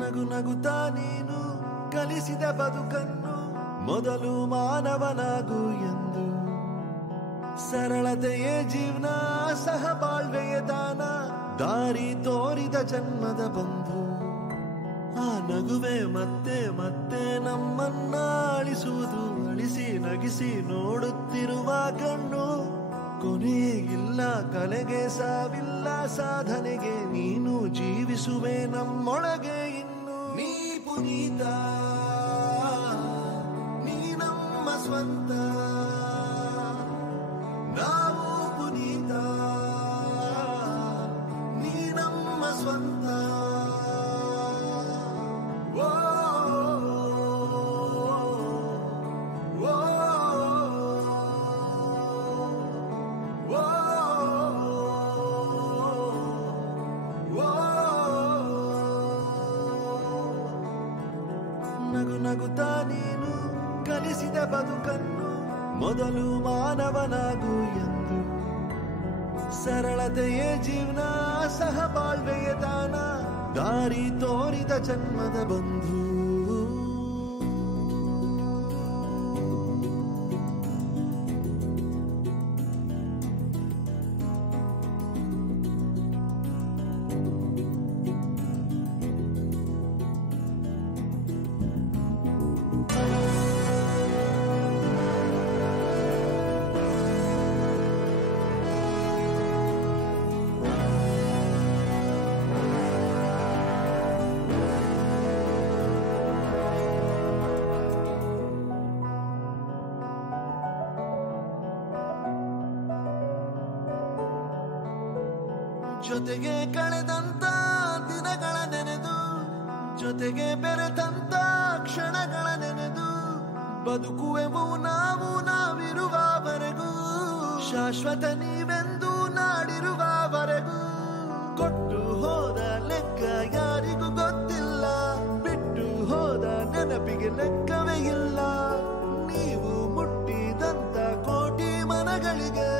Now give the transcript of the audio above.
ನಗು ನಗುತ್ತಾ ನೀನು ಕಲಿಸಿದ ಬದುಕನ್ನು ಮೊದಲು ಮಾನವನಾಗು ಎಂದು. ಸರಳತೆಯೇ ಜೀವನ, ಸಹಬಾಳ್ವೆಯ ದಾನ, ದಾರಿ ತೋರಿದ ಜನ್ಮದ ಬಂಧು. ಆ ನಗುವೆ ಮತ್ತೆ ಮತ್ತೆ ನಮ್ಮನ್ನ ಅಳಿಸುವುದು, ಅಳಿಸಿ ನಗಿಸಿ ನೋಡುತ್ತಿರುವ ಕಣ್ಣು. ಕೊನೆಯೇ ಇಲ್ಲ ಕಲೆಗೆ ಸಾವಿಲ್ಲ, ಸಾಧನೆಗೆ ನೀನು ಜೀವಿಸುವೆ ನಮ್ಮೊಳಗೆ ಇನ್ನು. ನೀ ಪುನೀತ, ನೀ ನಮ್ಮ ಸ್ವಂತ, ನಾವು ಪುನೀತ, ನೀ ನಮ್ಮ ಸ್ವಂತ. ನಗು ನಗುತ್ತಾ ನೀನು ಕಲಿಸಿದ ಬದುಕನ್ನು ಮೊದಲು ಮಾನವನಾಗು ಎಂದು. ಸರಳತೆಯೇ ಜೀವನ, ಸಹಬಾಳ್ವೆಯ ದಾನ, ದಾರಿ ತೋರಿದ ಜನ್ಮದ ಬಂಧು. ಜೊತೆಗೆ ಕಳೆದಂತ ದಿನಗಳ ನೆನೆದು, ಜೊತೆಗೆ ಬೆರೆತಂತ ಕ್ಷಣಗಳ ನೆನೆದು, ಬದುಕುವೆವು ನಾವು ನಾವಿರುವವರೆಗೂ, ಶಾಶ್ವತ ನೀವೆಂದು ನಾಡಿರುವವರೆಗೂ. ಕೊಟ್ಟು ಹೋದ ಲೆಕ್ಕ ಯಾರಿಗೂ ಗೊತ್ತಿಲ್ಲ, ಬಿಟ್ಟು ಹೋದ ನೆನಪಿಗೆ ಲೆಕ್ಕವೇ ಇಲ್ಲ. ನೀವು ಮುಟ್ಟಿದಂತ ಕೋಟಿ ಮನಗಳಿಗೆ